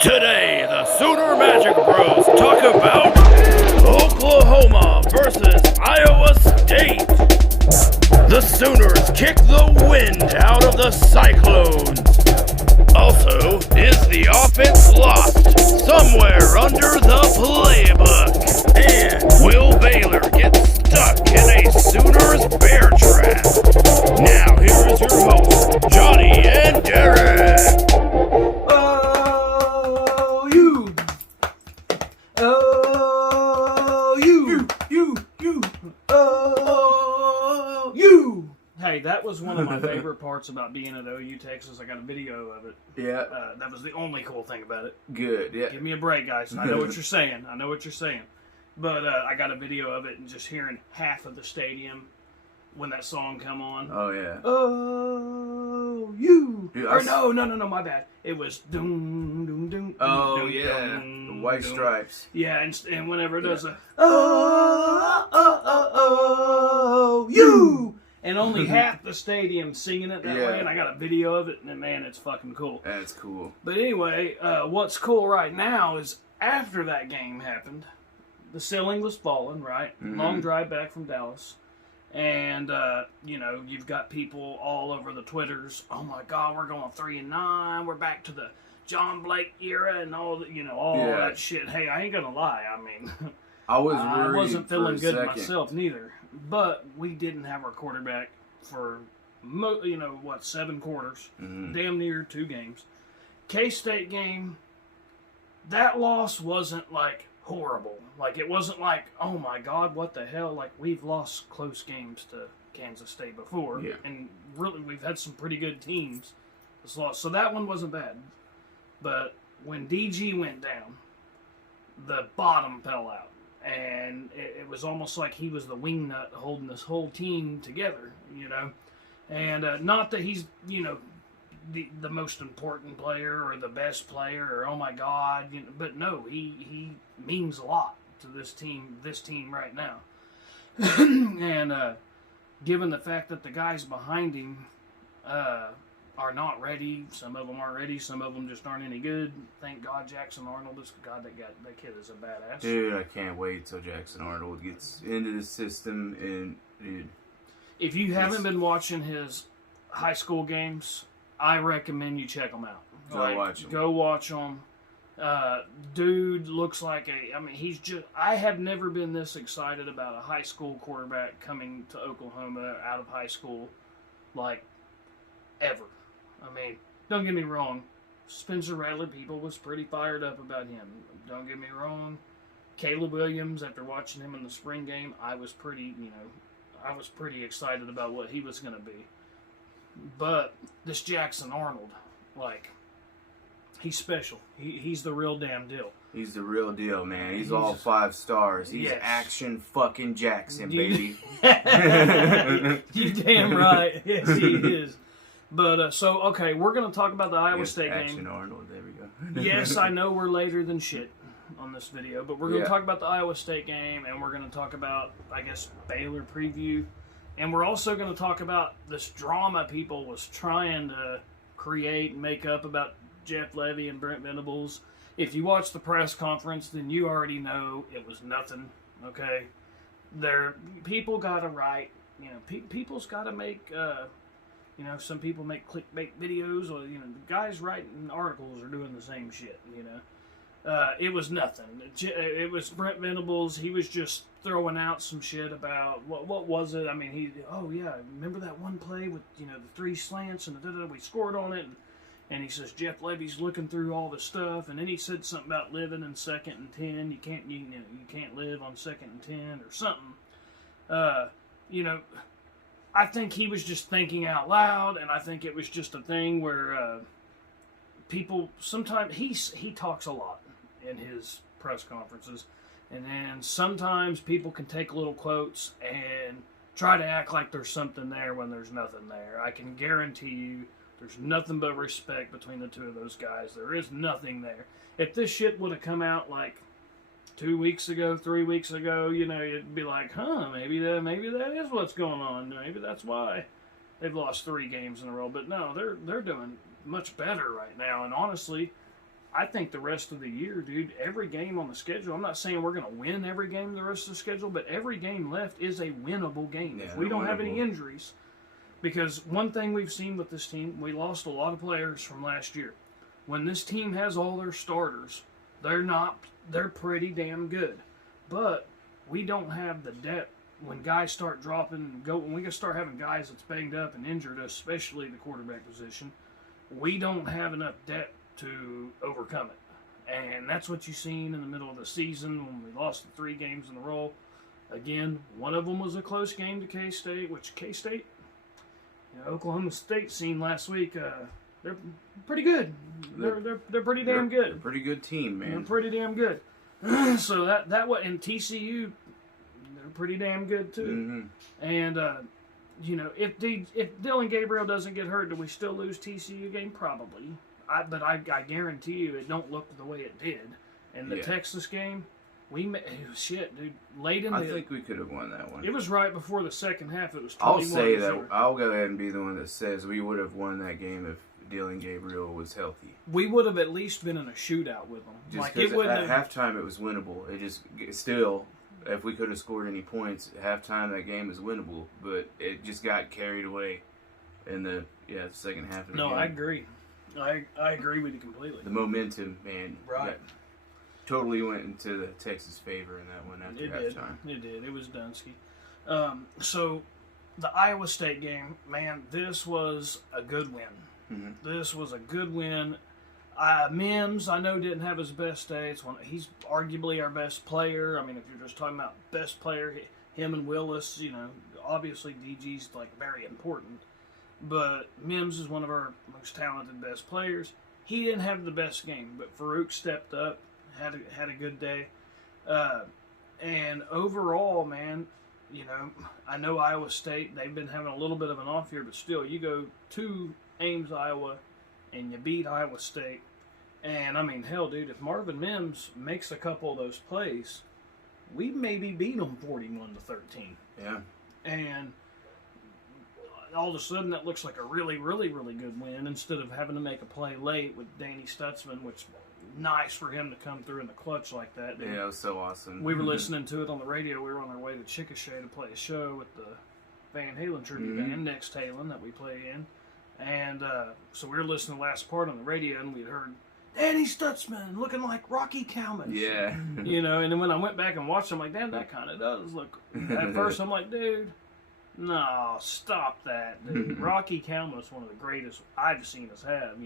Today, the Sooner Magic Bros talk about Oklahoma versus Iowa State. The Sooners kick the wind out of the Cyclones. Also, is the offense lost somewhere under the playbook? And will Baylor get stuck in a Sooners bear trap? Now, here is your host, Johnny and Derek. Hey, that was one of my favorite parts about being at OU, Texas. I got a video of it. Yeah. That was the only cool thing about it. Good, yeah. Give me a break, guys. I know what you're saying. But I got a video of it and just hearing half of the stadium when that song come on. Oh, yeah. Oh, you. Dude, or no, my bad. It was doom, doom, doom. Oh, doom, yeah. Doom, The White doom. Stripes. Yeah, and whenever it does a, you. And only half the stadium singing it that way, and I got a video of it, and man, it's fucking cool. That's cool. But anyway, what's cool right now is after that game happened, the ceiling was falling, right? Mm-hmm. Long drive back from Dallas. And, you've got people all over the Twitters, oh my God, we're going 3-9, we're back to the John Blake era and all that shit. Hey, I ain't gonna lie, I mean, I was worried I wasn't feeling good second. myself neither. But we didn't have our quarterback for, 7 quarters. Mm-hmm. Damn near 2 games. K-State game, that loss wasn't, horrible. It wasn't oh my God, what the hell? We've lost close games to Kansas State before. Yeah. And really, we've had some pretty good teams this loss. So that one wasn't bad. But when DG went down, the bottom fell out. And it was almost like he was the wingnut holding this whole team together, And not that he's, the most important player or the best player or oh my God, but no, he means a lot to this team right now. And given the fact that the guys behind him are not ready, some of them aren't ready, some of them just aren't any good. Thank God Jackson Arnold is that kid is a badass. Dude, I can't wait till Jackson Arnold gets into the system and dude. If you haven't been watching his high school games, I recommend you check them out. Go watch them. Dude looks like I have never been this excited about a high school quarterback coming to Oklahoma out of high school, ever. Don't get me wrong, Spencer Rattler people was pretty fired up about him. Don't get me wrong, Caleb Williams, after watching him in the spring game, I was pretty excited about what he was going to be. But this Jackson Arnold, he's special. He's the real damn deal. He's the real deal, man. He's all 5 stars. He's action fucking Jackson, baby. You damn right. Yes, he is. But, okay, we're going to talk about the Iowa State game. Action Arnold, there we go. Yes, I know we're later than shit on this video, but we're going to talk about the Iowa State game, and we're going to talk about, Baylor preview. And we're also going to talk about this drama people was trying to create and make up about Jeff Lebby and Brent Venables. If you watch the press conference, then you already know it was nothing, okay? People got to write, people's got to make, some people make clickbait videos, or, the guys writing articles are doing the same shit, It was nothing. It was Brent Venables. He was just throwing out some shit about, what was it? Remember that one play with, the 3 slants and we scored on it? And he says, Jeff Lebby's looking through all the stuff, and then he said something about living in 2nd and 10. You can't live on 2nd and 10 or something. I think he was just thinking out loud, and I think it was just a thing where people sometimes he talks a lot in his press conferences, and then sometimes people can take little quotes and try to act like there's something there when there's nothing there. I can guarantee you there's nothing but respect between the two of those guys. There is nothing there. If this shit would have come out 2 weeks ago, 3 weeks ago, you'd be like, maybe that is what's going on. Maybe that's why they've lost 3 games in a row. But no, they're doing much better right now. And honestly, I think the rest of the year, dude, every game on the schedule, I'm not saying we're going to win every game the rest of the schedule, but every game left is a winnable game. Yeah, if we don't have any injuries. Because one thing we've seen with this team, we lost a lot of players from last year. When this team has all their starters, they're pretty damn good. But we don't have the depth. When guys start dropping, when we start having guys that's banged up and injured, especially the quarterback position, we don't have enough depth to overcome it. And that's what you've seen in the middle of the season when we lost the 3 games in a row. Again, one of them was a close game to K-State, which K-State, Oklahoma State seen last week, they're pretty good. They're pretty damn good. They're a pretty good team, man. They're pretty damn good. So that what in TCU, they're pretty damn good too. Mm-hmm. And if Dylan Gabriel doesn't get hurt, do we still lose TCU game? Probably. But I guarantee you, it don't look the way it did. In the Texas game, shit, dude. I think we could have won that one. It was right before the second half. It was 21-0. I'll say that. I'll go ahead and be the one that says we would have won that game if Dylan Gabriel was healthy. We would have at least been in a shootout with them. Just because at halftime it was winnable. It just still, if we could have scored any points at halftime, that game was winnable. But it just got carried away in the second half of the game. No, I agree. I agree with you completely. The momentum, man. Right. Totally went into the Texas favor in that one after halftime. It did. It was Dunsky. So, the Iowa State game, man, this was a good win. Mm-hmm. This was a good win. Mims, I know, didn't have his best day. He's arguably our best player. I mean, if you're just talking about best player, him and Willis, obviously DG's very important. But Mims is one of our most talented, best players. He didn't have the best game, but Farouk stepped up, had a good day. And overall, man, I know Iowa State, they've been having a little bit of an off year, but still, you go to Ames, Iowa, and you beat Iowa State. And, I mean, hell, dude, if Marvin Mims makes a couple of those plays, we maybe beat them 41-13. Yeah. And all of a sudden, that looks like a really, really, really good win instead of having to make a play late with Danny Stutzman, which nice for him to come through in the clutch like that. Dude. Yeah, it was so awesome. We were listening to it on the radio. We were on our way to Chickasha to play a show with the Van Halen tribute band, Next Halen, that we play in. And so we were listening to the last part on the radio, and we had heard Danny Stutzman looking like Rocky Kalmus. Yeah. And then when I went back and watched it, I'm like, damn, that kind of does look. At first, I'm like, dude, no, stop that, dude. Rocky Kalmus, one of the greatest I've seen us have,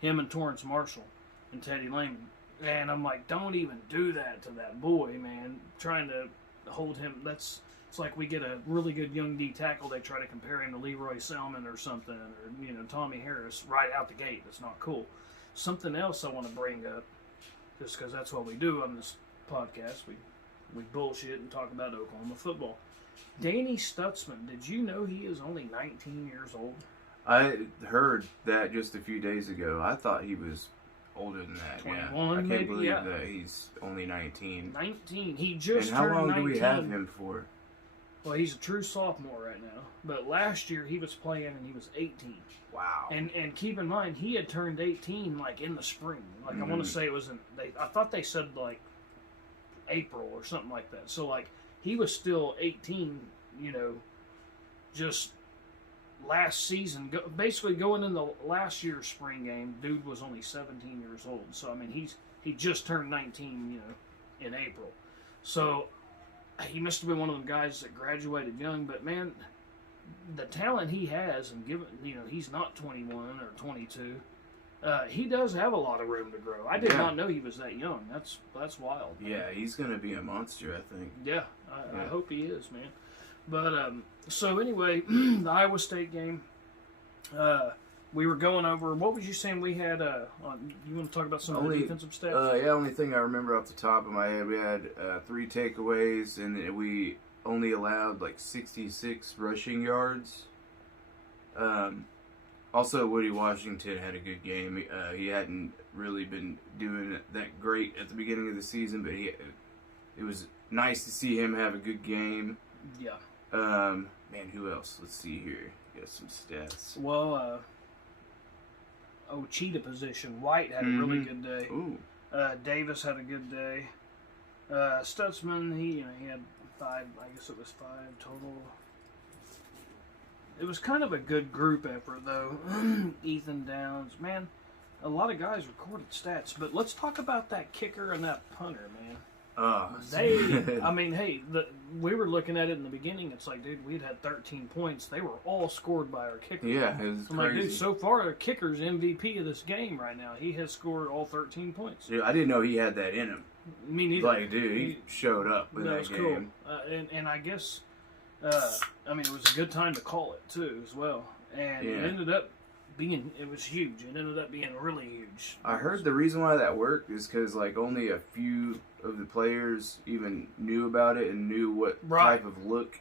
him and Torrance Marshall and Teddy Lehman. And I'm like, don't even do that to that boy, man. Trying to hold him, it's like we get a really good young D tackle, they try to compare him to Leroy Selman or something, or, Tommy Harris right out the gate. That's not cool. Something else I want to bring up, just because that's what we do on this podcast. We bullshit and talk about Oklahoma football. Danny Stutzman, did you know he is only 19 years old? I heard that just a few days ago. I thought he was older than that. 21, I can't maybe, believe that he's only 19. 19. He just turned 19. And how long 19. do we have him for? Well, he's a true sophomore right now. But last year he was playing and he was 18. Wow. And keep in mind, he had turned 18 in the spring. I want to say it was I thought they said April or something like that. So he was still 18, just last season. Basically going into last year's spring game, dude was only 17 years old. So, I mean, he just turned 19, in April. So, he must have been one of them guys that graduated young. But, man, the talent he has, and given, he's not 21 or 22, he does have a lot of room to grow. I did not know he was that young. That's wild. Man. Yeah, he's going to be a monster, I think. Yeah, I hope he is, man. But, so anyway, the Iowa State game, we were going over, what was you saying we had, you want to talk about some of the defensive stats? Only thing I remember off the top of my head, we had 3 takeaways, and we only allowed 66 rushing yards. Also, Woody Washington had a good game. He hadn't really been doing that great at the beginning of the season, but it was nice to see him have a good game. Yeah. Man, who else? Let's see here. Got some stats. Well, cheetah position. White had a really good day. Ooh. Davis had a good day. Stutzman, he had 5. I guess it was 5 total. It was kind of a good group effort, though. Ethan Downs, man, a lot of guys recorded stats. But let's talk about that kicker and that punter, man. We were looking at it in the beginning. It's like, dude, we'd had 13 points. They were all scored by our kicker. Yeah, it was crazy. Like, dude, so far our kicker's MVP of this game right now. He has scored all 13 points. Dude, I didn't know he had that in him. Me neither. Like, dude, he showed up in that game. Cool. And I guess, it was a good time to call it too, as well. And it ended up it was huge. It ended up being really huge. I heard the reason why that worked is because, like, only a few of the players even knew about it and knew what type of look.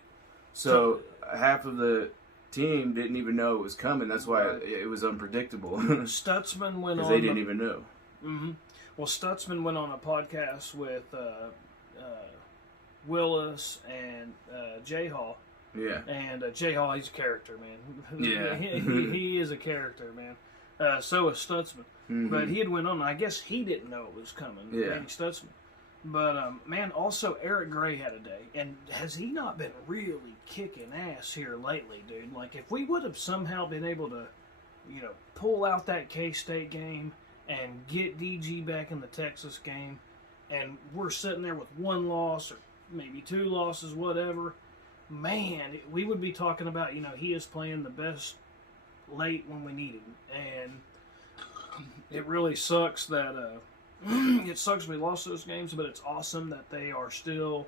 So half of the team didn't even know it was coming. That's why it was unpredictable. Stutzman went on. Because they didn't even know. Mm-hmm. Well, Stutzman went on a podcast with Willis and J Hall. Yeah. And J Hall, he's a character, man. Yeah. he is a character, man. So is Stutzman. Mm-hmm. But he had went on. I guess he didn't know it was coming. Yeah. Danny Stutzman. But, man, also Eric Gray had a day. And has he not been really kicking ass here lately, dude? Like, if we would have somehow been able to, pull out that K-State game and get DG back in the Texas game, and we're sitting there with 1 loss or maybe 2 losses, whatever, man, we would be talking about, he is playing the best late when we need him. And it really sucks that it sucks we lost those games, but it's awesome that they are still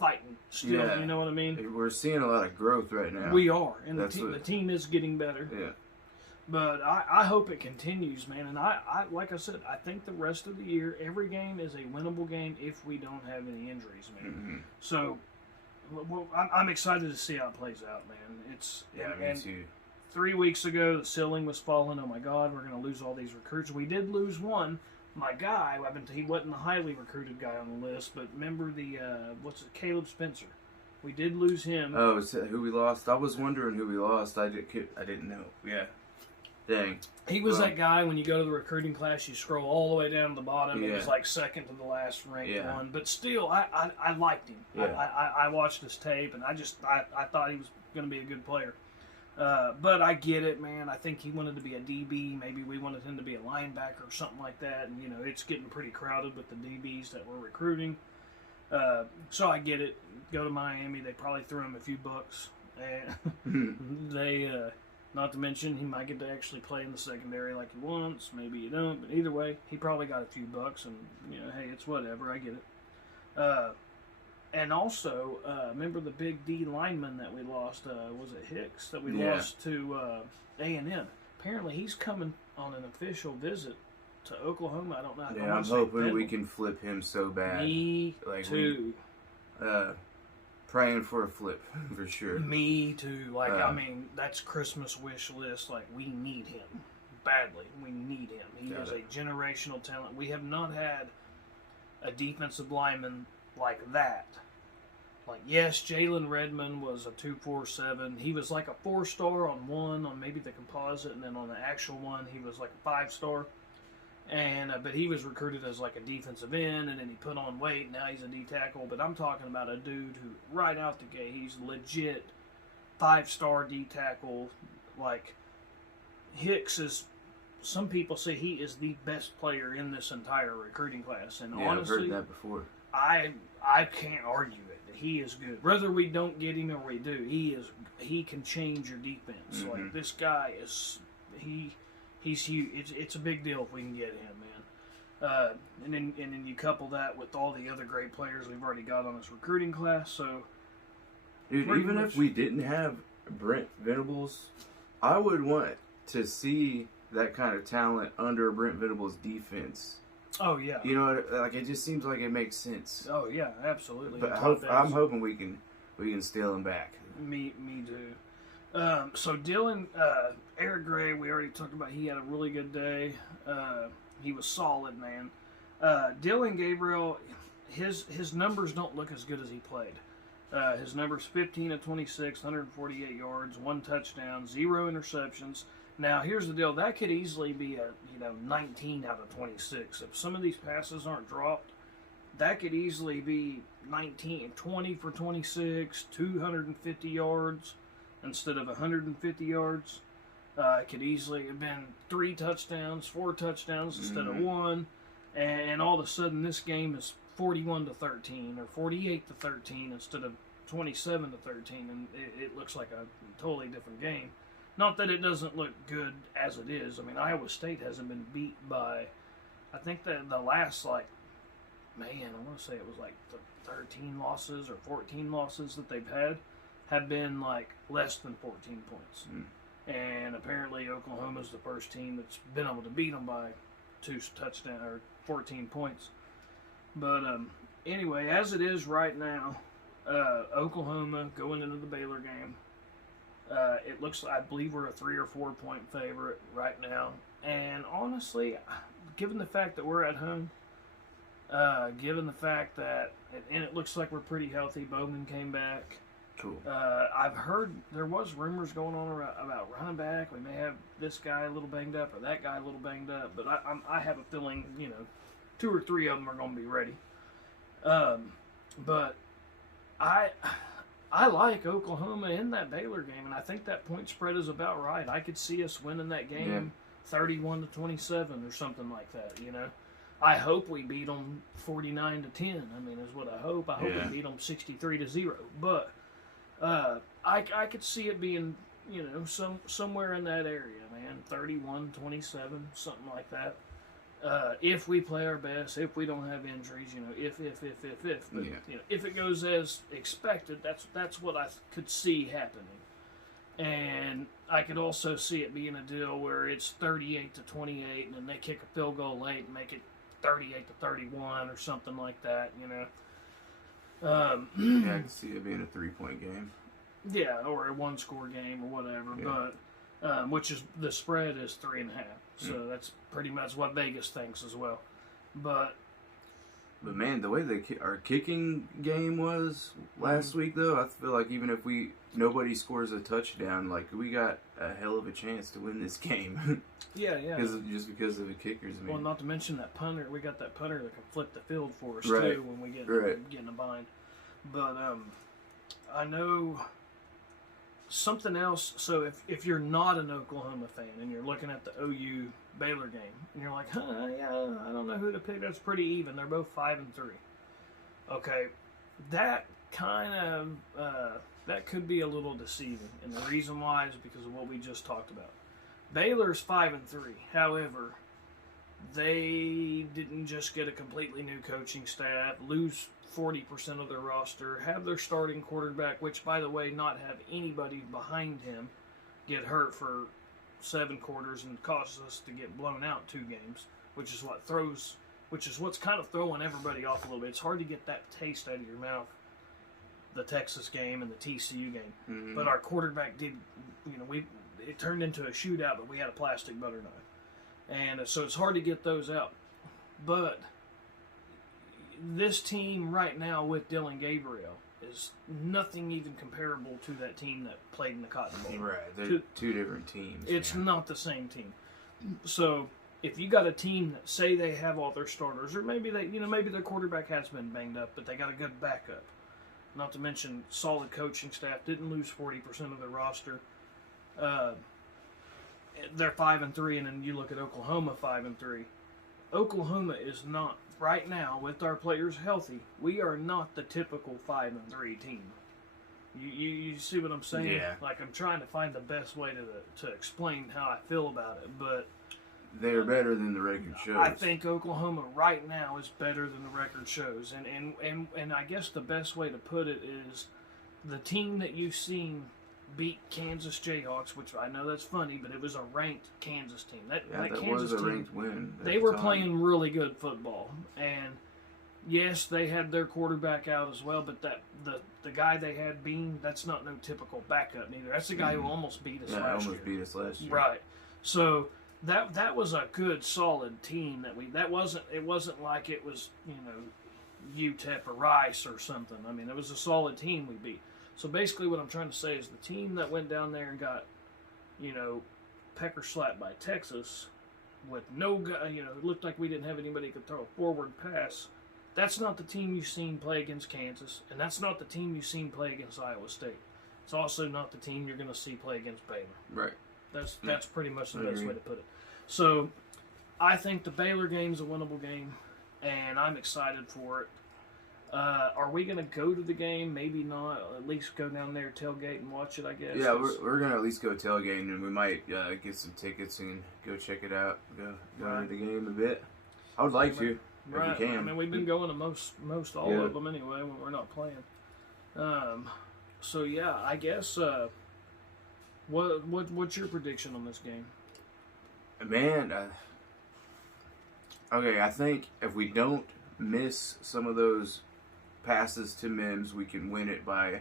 fighting. Still, you know what I mean? We're seeing a lot of growth right now. We are, and the team is getting better. Yeah. But I hope it continues, man. And I like I said, I think the rest of the year, every game is a winnable game if we don't have any injuries, man. Mm-hmm. So, I'm excited to see how it plays out, man. Me too. 3 weeks ago, the ceiling was falling. Oh my God, we're going to lose all these recruits. We did lose one. My guy, he wasn't the highly recruited guy on the list, but remember Caleb Spencer. We did lose him. Oh, is that who we lost? I was wondering who we lost. I didn't know. Yeah. Dang. He was that guy, when you go to the recruiting class, you scroll all the way down to the bottom. Yeah. It was like second to the last ranked one. But still, I liked him. Yeah. I watched his tape, and I thought he was going to be a good player. But I get it, man. I think he wanted to be a DB. Maybe we wanted him to be a linebacker or something like that. And, it's getting pretty crowded with the DBs that we're recruiting. So I get it. Go to Miami. They probably threw him a few bucks. And they... not to mention, he might get to actually play in the secondary like he wants. Maybe you don't. But either way, he probably got a few bucks. And, hey, it's whatever. I get it. And also, remember the big D lineman that we lost? Was it Hicks that we lost to A&M? Apparently, he's coming on an official visit to Oklahoma. I don't know. Yeah, I'm hoping we can flip him so bad. Me too. Praying for a flip, for sure. Me too. That's Christmas wish list. Like, we need him badly. We need him. He is a generational talent. We have not had a defensive lineman like that. Like, yes, Jalen Redmond was a 2.47. He was like a 4-star on maybe the composite, and then on the actual one, he was like a 5-star. And but he was recruited as like a defensive end, and then he put on weight. Now he's a D tackle. But I'm talking about a dude who, right out the gate, he's legit 5-star D tackle. Like, Hicks is. Some people say he is the best player in this entire recruiting class, and honestly, I've heard that before. I can't argue it. He is good. Whether we don't get him or we do, he can change your defense. Mm-hmm. Like, this guy is he's huge. It's a big deal if we can get him, man. And then you couple that with all the other great players we've already got on this recruiting class. So, dude, even if we didn't have Brent Venables, I would want to see that kind of talent under Brent Venables' defense. Oh yeah. Like, it just seems like it makes sense. Oh yeah, absolutely. But I'm hoping we can steal him back. Me too. So Dylan, Eric Gray, we already talked about. He had a really good day. He was solid, man. Dylan Gabriel, his numbers don't look as good as he played. His numbers: 15 of 26, 148 yards, 1 touchdown, 0 interceptions. Now, here's the deal. That could easily be a 19 out of 26. If some of these passes aren't dropped, that could easily be 20 for 26, 250 yards instead of 150 yards. It could easily have been 3 touchdowns, 4 touchdowns instead of 1. And all of a sudden, this game is 41-13 or 48-13 instead of 27-13, and it looks like a totally different game. Not that it doesn't look good as it is. I mean, Iowa State hasn't been beat by, I think that the last, I want to say it was like the 13 losses or 14 losses that they've had have been like less than 14 points. And apparently Oklahoma's the first team that's been able to beat them by 2 touchdowns or 14 points. But anyway, as it is right now, Oklahoma going into the Baylor game, it looks, I believe we're a 3 or 4 point favorite right now. And honestly, given the fact that we're at home, given the fact that, and it looks like we're pretty healthy, Bowman came back. Cool. I've heard there was rumors going on about running back. We may have this guy a little banged up or that guy a little banged up, but I have a feeling 2 or 3 of them are going to be ready. But I like Oklahoma in that Baylor game, and I think that point spread is about right. I could see us winning that game 31-27 or something like that. I hope we beat them 49-10. I mean, is what I hope. I hope we beat them 63-0. But I could see it being somewhere in that area, man. 31-27, something like that. If we play our best, if we don't have injuries, if. But, if it goes as expected, that's what I could see happening. And I could also see it being a deal where it's 38-28, and then they kick a field goal late and make it 38-31 or something like that. I can see it being a 3-point game. Yeah, or a 1-score game or whatever. Yeah. But which is the spread is 3.5. So that's pretty much what Vegas thinks as well. But man, the way our kicking game was last week, though, I feel like even if nobody scores a touchdown, like we got a hell of a chance to win this game. Yeah. Just because of the kickers. Well, not to mention that punter. We got that punter that can flip the field for us too when we get in a bind. But I know. Something else, so if you're not an Oklahoma fan and you're looking at the OU Baylor game and you're like, I don't know who to pick, that's pretty even. They're both 5-3. Okay, that kind of, that could be a little deceiving. And the reason why is because of what we just talked about. Baylor's 5-3. However, they didn't just get a completely new coaching staff, lose 40% of their roster, have their starting quarterback, which, by the way, not have anybody behind him get hurt for 7 quarters and causes us to get blown out 2 games, which is what's kind of throwing everybody off a little bit. It's hard to get that taste out of your mouth, the Texas game and the TCU game. Mm-hmm. But our quarterback did, it turned into a shootout, but we had a plastic butter knife. And so it's hard to get those out. But this team right now with Dylan Gabriel is nothing even comparable to that team that played in the Cotton Bowl. Right, they're 2 different teams. It's not the same team. So if you got a team that say they have all their starters, or maybe maybe their quarterback has been banged up, but they got a good backup. Not to mention solid coaching staff, didn't lose 40% of their roster. They're 5-3, and then you look at Oklahoma 5-3. Oklahoma is not, right now, with our players healthy, we are not the typical 5-3 team. You see what I'm saying? Yeah. Like, I'm trying to find the best way to explain how I feel about it, but they're better than the record shows. I think Oklahoma right now is better than the record shows, and I guess the best way to put it is the team that you've seen beat Kansas Jayhawks, which I know that's funny, but it was a ranked Kansas team. That Kansas was a team, ranked win. They were playing really good football, and yes, they had their quarterback out as well, but the guy they had, Bean, that's not no typical backup neither. That's the guy who almost beat us last year. Beat us last year. Right. So that was a good, solid team it wasn't like it was, UTEP or Rice or something. I mean, it was a solid team we beat. So basically what I'm trying to say is the team that went down there and got, pecker slapped by Texas with no guy, it looked like we didn't have anybody who could throw a forward pass. That's not the team you've seen play against Kansas, and that's not the team you've seen play against Iowa State. It's also not the team you're going to see play against Baylor. Right. That's pretty much the best way to put it. So, I think the Baylor game's a winnable game, and I'm excited for it. Are we going to go to the game? Maybe not. At least go down there, tailgate, and watch it, I guess. Yeah, we're going to at least go tailgate, and we might get some tickets and go check it out. Go to the game a bit. I would like to. Right. If you can. I mean, we've been going to most all of them anyway when we're not playing. So yeah, I guess. What's your prediction on this game? Man, okay. I think if we don't miss some of those passes to Mims, we can win it by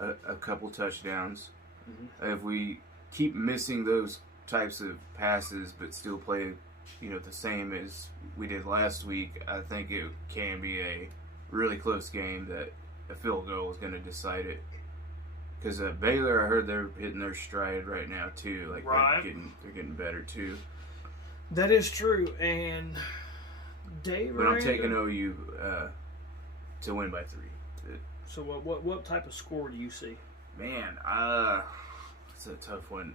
a couple touchdowns. Mm-hmm. If we keep missing those types of passes but still play, the same as we did last week, I think it can be a really close game that a field goal is going to decide it. Because Baylor, I heard they're hitting their stride right now too. Like they're getting better too. That is true, and Dave. But I'm taking OU to win by 3. So what type of score do you see? Man, it's a tough one.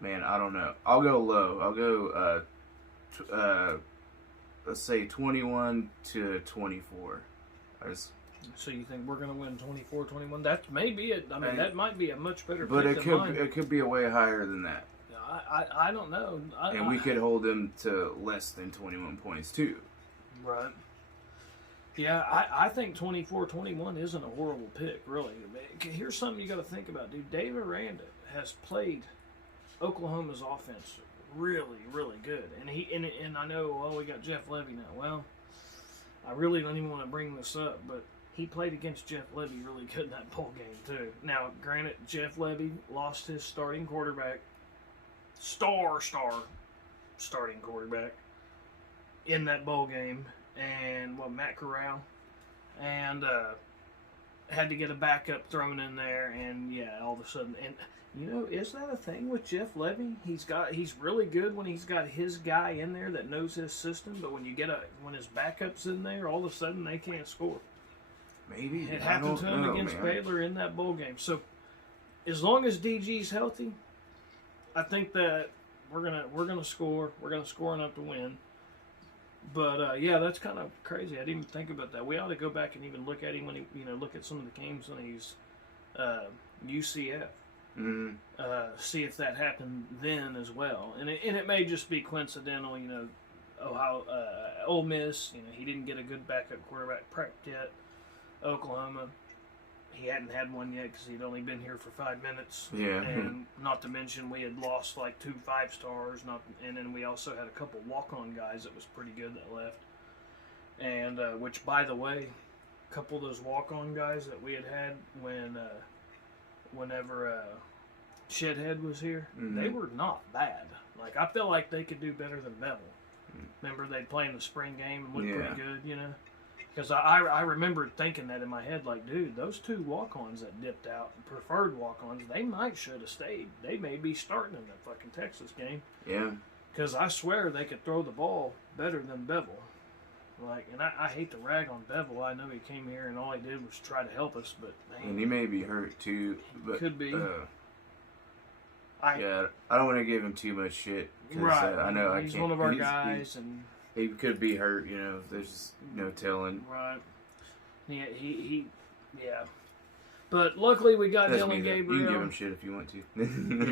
Man, I don't know. I'll go low. I'll go, let's say 21-24. So you think we're going to win 24-21? That may be it. I mean, that might be a much better pick but it could be a way higher than that. I don't know. And we could hold them to less than 21 points, too. Right. Yeah, I think 24-21 isn't a horrible pick, really. Here's something you got to think about, dude. Dave Aranda has played Oklahoma's offense really, really good. And I know, we got Jeff Lebby now. Well, I really don't even want to bring this up, but he played against Jeff Lebby really good in that bowl game, too. Now, granted, Jeff Lebby lost his starting quarterback, star starting quarterback, in that bowl game, and, Matt Corral, and had to get a backup thrown in there, and, all of a sudden, and, is that a thing with Jeff Lebby? He's really good when he's got his guy in there that knows his system, but when his backup's in there, all of a sudden they can't score. Maybe it happened to him against Baylor in that bowl game. So as long as DG's healthy, I think that we're gonna score. We're gonna score enough to win. But that's kind of crazy. I didn't even think about that. We ought to go back and even look at him when he, look at some of the games when he's UCF. Mm-hmm. See if that happened then as well, and it may just be coincidental. Ohio, Ole Miss. He didn't get a good backup quarterback prepped yet. Oklahoma, he hadn't had one yet because he'd only been here for 5 minutes. Yeah, and not to mention we had lost like 2 5-stars. And then we also had a couple walk-on guys that was pretty good that left. And which, by the way, a couple of those walk-on guys that we had whenever Shedhead was here, they were not bad. Like, I feel like they could do better than Bevel. Remember, they'd play in the spring game and look pretty good, Because I remembered thinking that in my head, like, dude, those 2 walk-ons that dipped out, preferred walk-ons, they should have stayed. They may be starting in that fucking Texas game. Yeah. Because I swear they could throw the ball better than Bevel. Like, and I hate to rag on Bevel. I know he came here and all he did was try to help us, but man, and he may be hurt too. But could be. I don't want to give him too much shit. Right. I know he's one of our guys, and he could be hurt. There's no telling. Right. Yeah. Yeah. But luckily we got Dylan Gabriel. You can give him shit if you want to.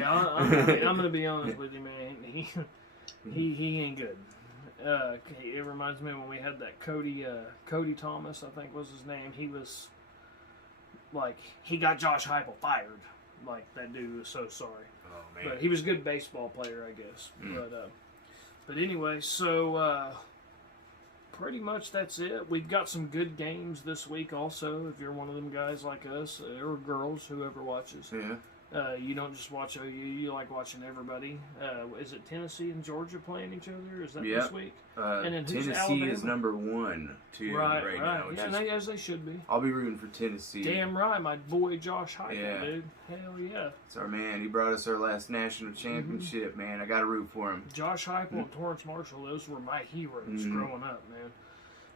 Yeah, I'm gonna be honest with you, man. He ain't good. It reminds me when we had that Cody Thomas, I think was his name. He was like, he got Josh Heupel fired. Like, that dude was so sorry. Oh man. But he was a good baseball player, I guess. But anyway, so pretty much that's it. We've got some good games this week also, if you're one of them guys like us, or girls, whoever watches. Yeah. You don't just watch OU, you like watching everybody. Is it Tennessee and Georgia playing each other? Is that this week? And then who's Tennessee Alabama? is number 1 too right now. Yeah, as they should be. I'll be rooting for Tennessee. Damn right, my boy Josh Heupel, dude. Hell yeah. It's our man. He brought us our last national championship, man. I got to root for him. Josh Heupel and Torrance Marshall, those were my heroes growing up, man.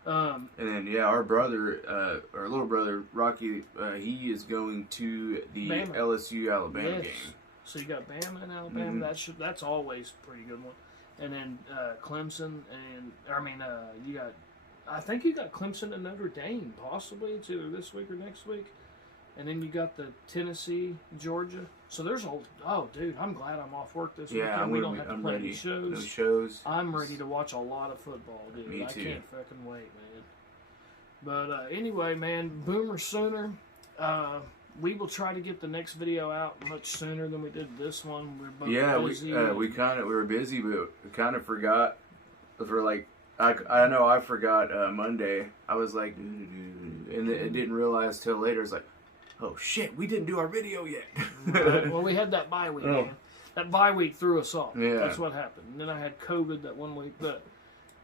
And then, our brother, our little brother, Rocky, he is going to the Bama. LSU-Alabama game. So you got Bama and Alabama. That's always a pretty good one. And then Clemson I think you got Clemson and Notre Dame, possibly. It's either this week or next week. And then you got the Tennessee, Georgia. So there's dude, I'm glad I'm off work this weekend. We don't have to play any shows. No shows. I'm ready to watch a lot of football, dude. Me too. I can't fucking wait, man. But anyway, man, Boomer Sooner. We will try to get the next video out much sooner than we did this one. We're both busy. we were busy, but we kind of forgot. I know I forgot Monday. I was like, and it didn't realize till later. It's like, oh shit, we didn't do our video yet. Right. Well, we had that bye week, man. That bye week threw us off. Yeah. That's what happened. And then I had COVID that one week, but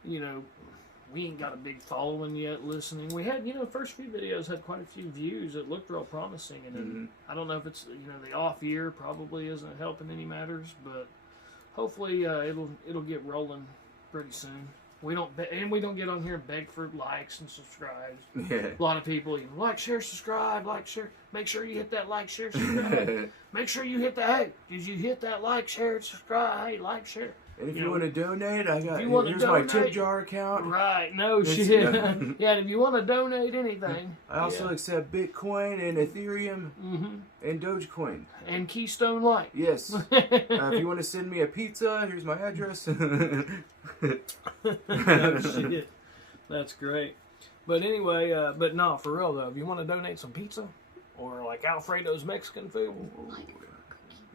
we ain't got a big following yet listening. We had, first few videos had quite a few views. It looked real promising. And then, I don't know if it's, the off year probably isn't helping any matters, but hopefully it'll get rolling pretty soon. We don't get on here and beg for likes and subscribes. Yeah. A lot of people like, share, subscribe, like, share. Make sure you hit that like, share, subscribe. Make sure you hit that. Hey, did you hit that like, share, subscribe? Hey, like, share. And if you want to donate, here's my tip jar account. Right, no shit. Yeah, if you want to donate anything. I also accept Bitcoin and Ethereum and Dogecoin. And Keystone Light. Yes. If you want to send me a pizza, here's my address. Oh, shit. That's great. But anyway, but no, for real though, if you want to donate some pizza or like Alfredo's Mexican food,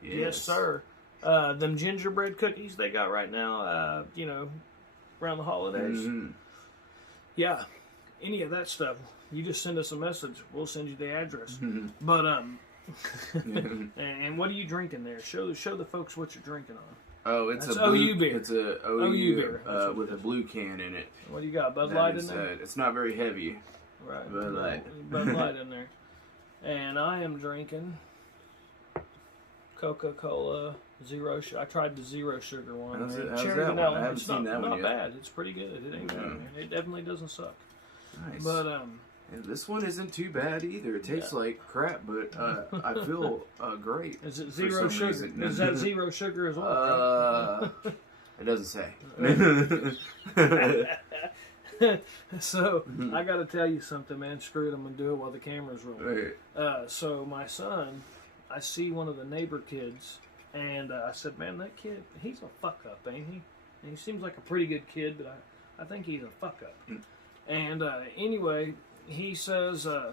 yes sir. Them gingerbread cookies they got right now, around the holidays. Yeah, any of that stuff, you just send us a message. We'll send you the address. But and what are you drinking there? Show the folks what you're drinking on. Oh, it's That's a blue, OU beer. It's a OU beer with a blue can in it. What do you got? Bud Light in there? It's not very heavy. Right. Bud Light. Bud Light in there. And I am drinking Coca-Cola Zero Sugar. I tried the Zero Sugar one. How's Cherry that vanilla. one? I haven't It's seen that one not yet. bad. It's pretty good. It ain't bad, man. It definitely doesn't suck. Nice. But and this one isn't too bad either. It tastes like crap, but I feel great. Is it zero sugar? Reason. Is that zero sugar as well? It doesn't say. So I got to tell you something, man. Screw it, I'm gonna do it while the camera's rolling. Right. So my son, I see one of the neighbor kids, and I said, "Man, that kid, he's a fuck up, ain't he? And he seems like a pretty good kid, but I think he's a fuck up." And anyway, he says, I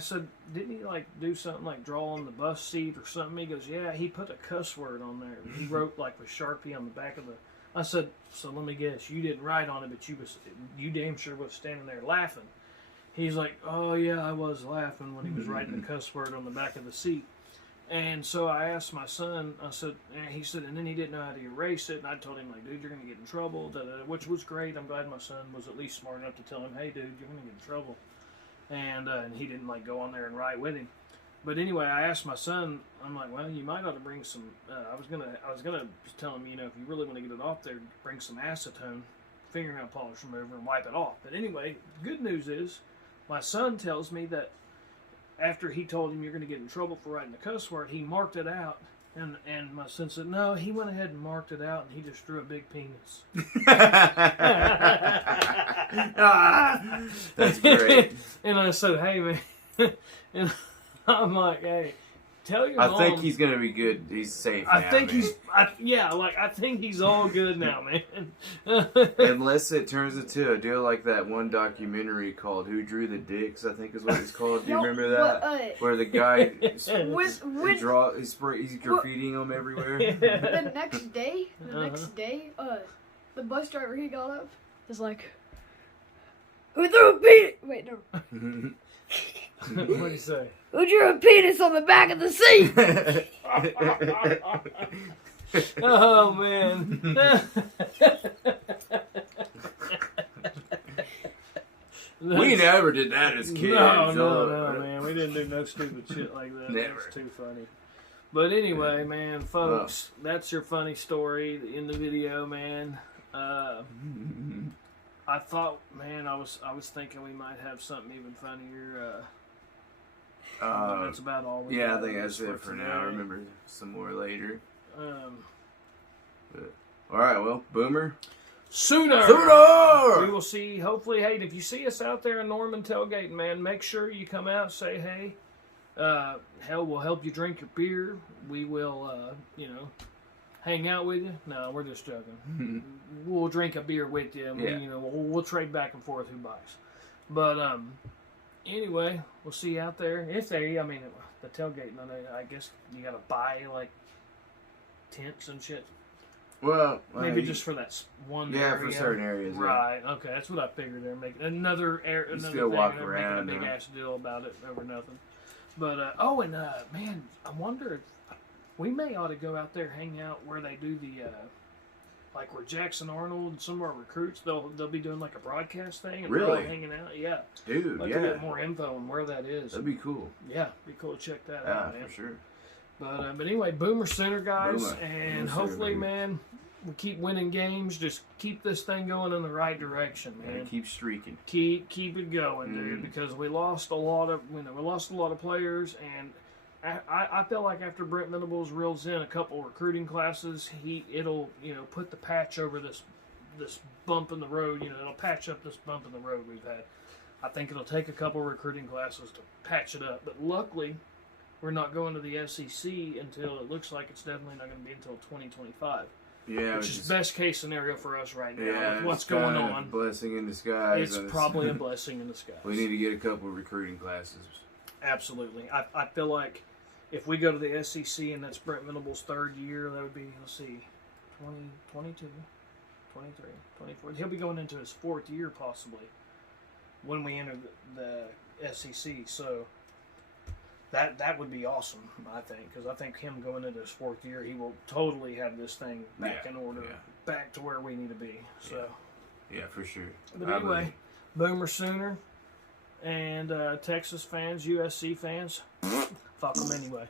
said, "Didn't he like do something like draw on the bus seat or something?" He goes, "Yeah, he put a cuss word on there. He wrote like with Sharpie on the back of the." I said, "So let me guess, you didn't write on it, but you damn sure was standing there laughing." He's like, "Oh yeah, I was laughing when he was writing the cuss word on the back of the seat." And so I asked my son, I said, and he said, and then he didn't know how to erase it. And I told him, like, "Dude, you're going to get in trouble," which was great. I'm glad my son was at least smart enough to tell him, "Hey, dude, you're going to get in trouble." And he didn't, like, go on there and write with him. But anyway, I asked my son, I'm like, "Well, you might ought to bring some," I was gonna tell him, if you really want to get it off there, bring some acetone, fingernail polish remover, and wipe it off. But anyway, good news is, my son tells me that after he told him you're going to get in trouble for writing the cuss word, he marked it out. And my son said, "No, he went ahead and marked it out, and he just drew a big penis." That's great. And I said, "Hey, man," and I'm like, "Hey, tell your mom." I think he's gonna be good. He's safe. I think he's all good now, man. Unless it turns into a deal like that one documentary called "Who Drew the Dicks," I think is what it's called. Do you remember that? Where the guy he's graffitiing them everywhere. The next day, the bus driver, he got up, was like, "Who threw a penis?" Wait, no. What'd he say? Who drew a penis on the back of the seat? Oh, man. We never did that as kids. No, man. We didn't do no stupid shit like that. Never. It's too funny. But anyway, man, folks, that's your funny story in the video, man. I thought, man, I was thinking we might have something even funnier. That's about all we got. I think that's it for now. I'll remember some more later. All right, well, Boomer. Sooner! Sooner! We will see, hopefully, hey, if you see us out there in Norman tailgating, man, make sure you come out, say hey. Hell, we'll help you drink your beer. We will, hang out with you. No, we're just joking. We'll drink a beer with you, and we'll trade back and forth who buys. But anyway, we'll see you out there. The tailgating, I guess you gotta buy like tents and shit. Well, maybe just for that one area. Yeah, for certain areas. Right. Yeah. Okay, that's what I figured. They're making another thing. They're making a big ass deal about it over nothing. But man, I wonder if we may ought to go out there, hang out where they do the like where Jackson Arnold and some of our recruits they'll be doing like a broadcast thing and really hanging out. Yeah, dude. To get more info on where that is. That'd be cool. Yeah, be cool to check that out, man. For sure. But anyway, Boomer Center, guys, and hopefully, Boomer. man, we keep winning games. Just keep this thing going in the right direction, man. And keep streaking. Keep it going, dude. Because we lost a lot of players, and I feel like after Brent Venables reels in a couple recruiting classes, it'll put the patch over this bump in the road. It'll patch up this bump in the road we've had. I think it'll take a couple recruiting classes to patch it up, but luckily. We're not going to the SEC until it looks like it's definitely not going to be until 2025. Yeah, which is best case scenario for us right now. Yeah, with what's going on? Blessing in disguise. It's probably a blessing in disguise. We need to get a couple of recruiting classes. Absolutely. I feel like if we go to the SEC and that's Brent Venables' third year, that would be, 20, 22, 23, 24. He'll be going into his fourth year possibly when we enter the SEC. So that would be awesome, I think, because I think him going into his fourth year, he will totally have this thing back in order, back to where we need to be. So, yeah, for sure. But anyway, Boomer Sooner and Texas fans, USC fans, fuck them anyway.